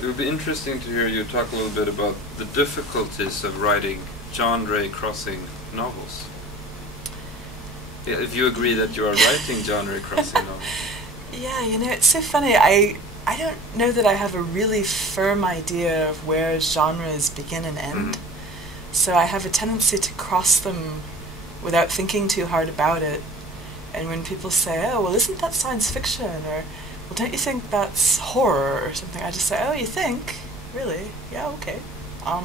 It would be interesting to hear you talk a little bit about the difficulties of writing genre-crossing novels. If you agree that you are writing genre-crossing novels. Yeah, it's so funny. I don't know that I have a really firm idea of where genres begin and end. So I have a tendency to cross them without thinking too hard about it. And when people say, oh, well, isn't that science fiction? Or, well, don't you think that's horror or something? I just say, oh, you think? Really? Yeah, okay. I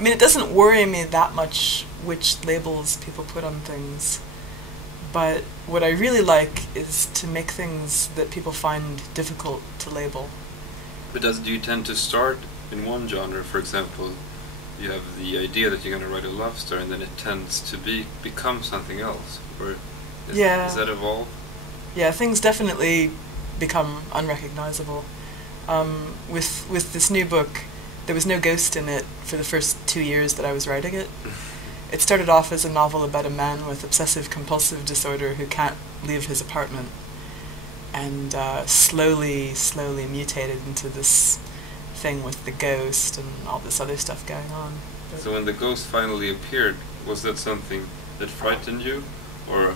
mean, it doesn't worry me that much which labels people put on things. But what I really like is to make things that people find difficult to label. But do you tend to start in one genre, for example, you have the idea that you're going to write a love story and then it tends to become something else? Or is that evolve? Yeah, things definitely become unrecognizable. With this new book, there was no ghost in it for the first 2 years that I was writing it. It started off as a novel about a man with obsessive-compulsive disorder who can't leave his apartment, and slowly mutated into this thing with the ghost and all this other stuff going on. So when the ghost finally appeared, was that something that frightened you, or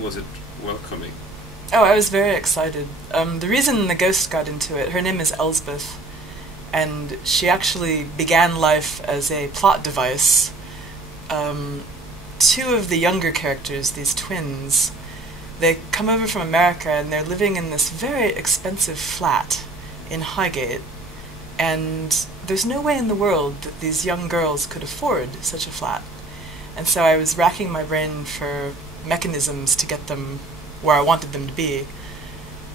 was it welcoming? Oh, I was very excited. The reason the ghost got into it, her name is Elsbeth, and she actually began life as a plot device. Two of the younger characters, these twins, they come over from America and they're living in this very expensive flat in Highgate, and there's no way in the world that these young girls could afford such a flat. And so I was racking my brain for mechanisms to get them where I wanted them to be.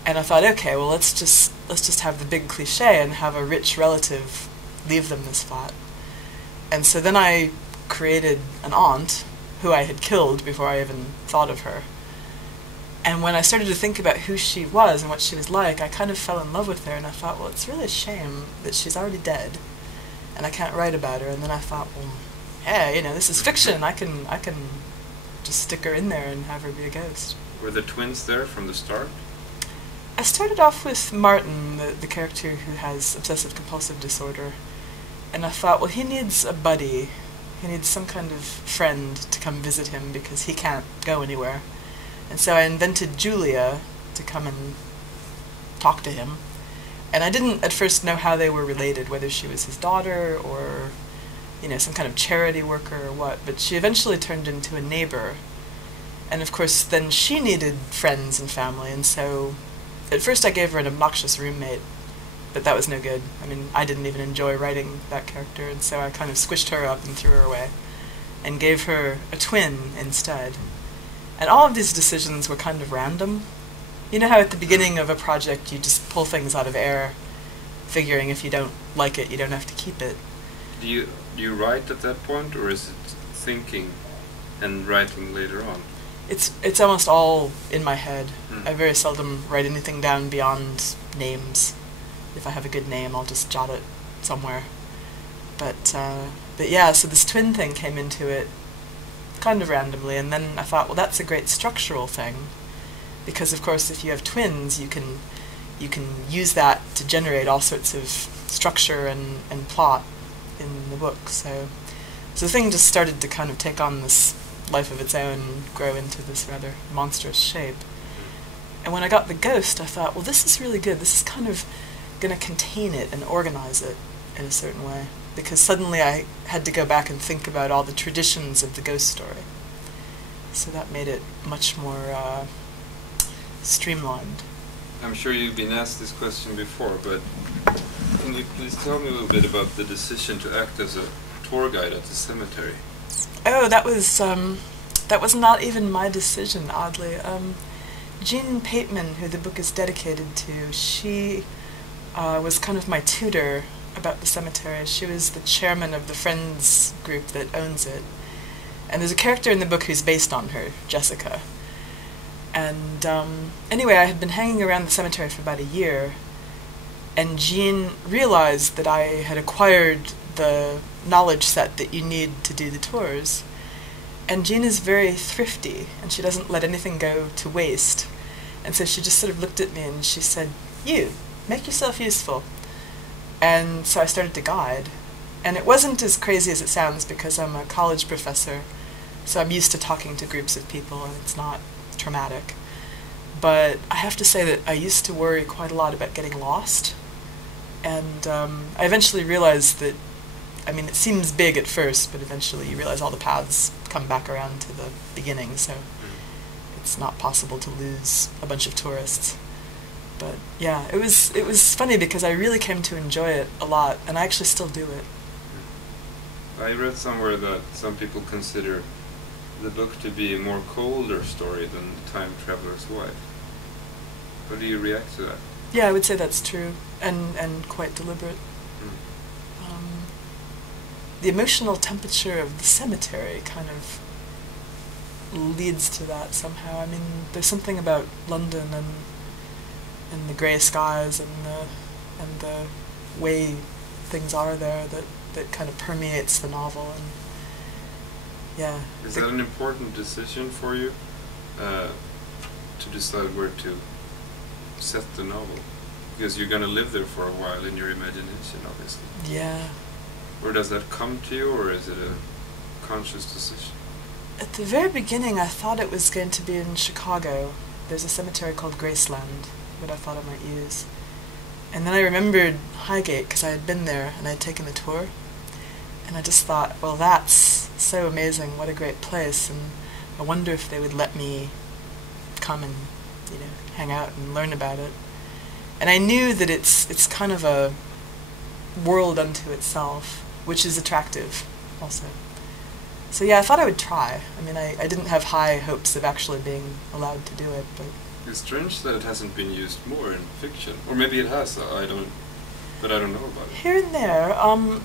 And I thought, okay, well, let's just have the big cliche and have a rich relative leave them this flat. And so then I created an aunt who I had killed before I even thought of her. And when I started to think about who she was and what she was like, I kind of fell in love with her, and I thought, well, it's really a shame that she's already dead and I can't write about her. And then I thought, well, yeah, this is fiction. I can just stick her in there and have her be a ghost. Were the twins there from the start? I started off with Martin, the character who has obsessive-compulsive disorder, and I thought, well, he needs a buddy. He needs some kind of friend to come visit him because he can't go anywhere. And so I invented Julia to come and talk to him. And I didn't at first know how they were related, whether she was his daughter or, some kind of charity worker or what, but she eventually turned into a neighbor. And of course, then she needed friends and family, and so at first I gave her an obnoxious roommate, but that was no good. I mean, I didn't even enjoy writing that character, and so I kind of squished her up and threw her away, and gave her a twin instead. And all of these decisions were kind of random. You know how at the beginning of a project you just pull things out of air, figuring if you don't like it, you don't have to keep it. Do you write at that point, or is it thinking and writing later on? It's almost all in my head. I very seldom write anything down beyond names. If I have a good name, I'll just jot it somewhere. But yeah, so this twin thing came into it kind of randomly, and then I thought, well, that's a great structural thing, because of course if you have twins, you can use that to generate all sorts of structure and plot in the book. So the thing just started to kind of take on this life of its own and grow into this rather monstrous shape. And when I got the ghost, I thought, well, this is really good. This is kind of going to contain it and organize it in a certain way, because suddenly I had to go back and think about all the traditions of the ghost story. So that made it much more streamlined. I'm sure you've been asked this question before, but can you please tell me a little bit about the decision to act as a tour guide at the cemetery? Oh, that was not even my decision, oddly. Jean Pateman, who the book is dedicated to, she was kind of my tutor about the cemetery. She was the chairman of the Friends group that owns it. And there's a character in the book who's based on her, Jessica. And anyway, I had been hanging around the cemetery for about a year, and Jean realized that I had acquired the knowledge set that you need to do the tours. And Jean is very thrifty, and she doesn't let anything go to waste. And so she just sort of looked at me and she said, "You, make yourself useful." And so I started to guide. And it wasn't as crazy as it sounds because I'm a college professor, so I'm used to talking to groups of people and it's not traumatic. But I have to say that I used to worry quite a lot about getting lost. And I eventually realized that, I mean, it seems big at first, but eventually you realize all the paths come back around to the beginning, so it's not possible to lose a bunch of tourists. But yeah, it was funny because I really came to enjoy it a lot, and I actually still do it. I read somewhere that some people consider the book to be a more colder story than The Time Traveler's Wife. How do you react to that? Yeah, I would say that's true, and quite deliberate. The emotional temperature of The Cemetery kind of leads to that somehow. I mean, there's something about London and the grey skies and the way things are there that kind of permeates the novel. And yeah. Is that an important decision for you, to decide where to set the novel? Because you're going to live there for a while in your imagination, obviously. Yeah. Or does that come to you, or is it a conscious decision? At the very beginning, I thought it was going to be in Chicago. There's a cemetery called Graceland that I thought I might use. And then I remembered Highgate, because I had been there and I had taken the tour. And I just thought, well, that's so amazing, what a great place, and I wonder if they would let me come and, hang out and learn about it. And I knew that it's kind of a world unto itself, which is attractive also. So yeah, I thought I would try. I mean, I didn't have high hopes of actually being allowed to do it, but... It's strange that it hasn't been used more in fiction. Or maybe it has, I don't know about it. Here and there.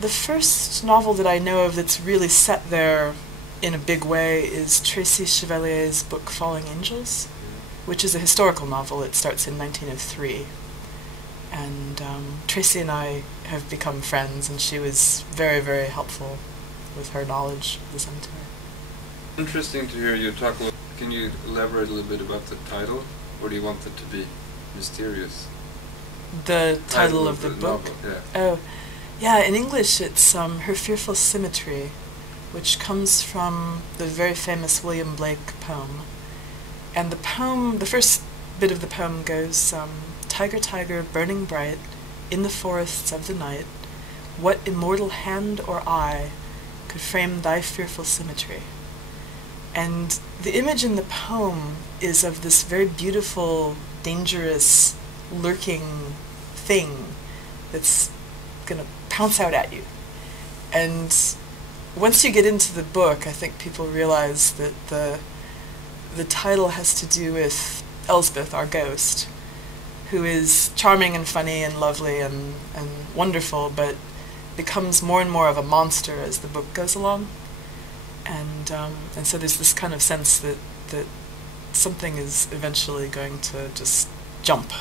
The first novel that I know of that's really set there in a big way is Tracy Chevalier's book Falling Angels, which is a historical novel. It starts in 1903. And Tracy and I have become friends, and she was very, very helpful with her knowledge of the cemetery. Interesting to hear you talk a little. Can you elaborate a little bit about the title? Or do you want it to be mysterious? The title of the book? Novel, yeah. Oh, yeah, in English it's Her Fearful Symmetry, which comes from the very famous William Blake poem. And the poem, the first bit of the poem goes, Tiger, tiger, burning bright, in the forests of the night, what immortal hand or eye could frame thy fearful symmetry? And the image in the poem is of this very beautiful, dangerous, lurking thing that's going to pounce out at you. And once you get into the book, I think people realize that the title has to do with Elsbeth, our ghost, who is charming and funny and lovely and wonderful, but becomes more and more of a monster as the book goes along. And so there's this kind of sense that something is eventually going to just jump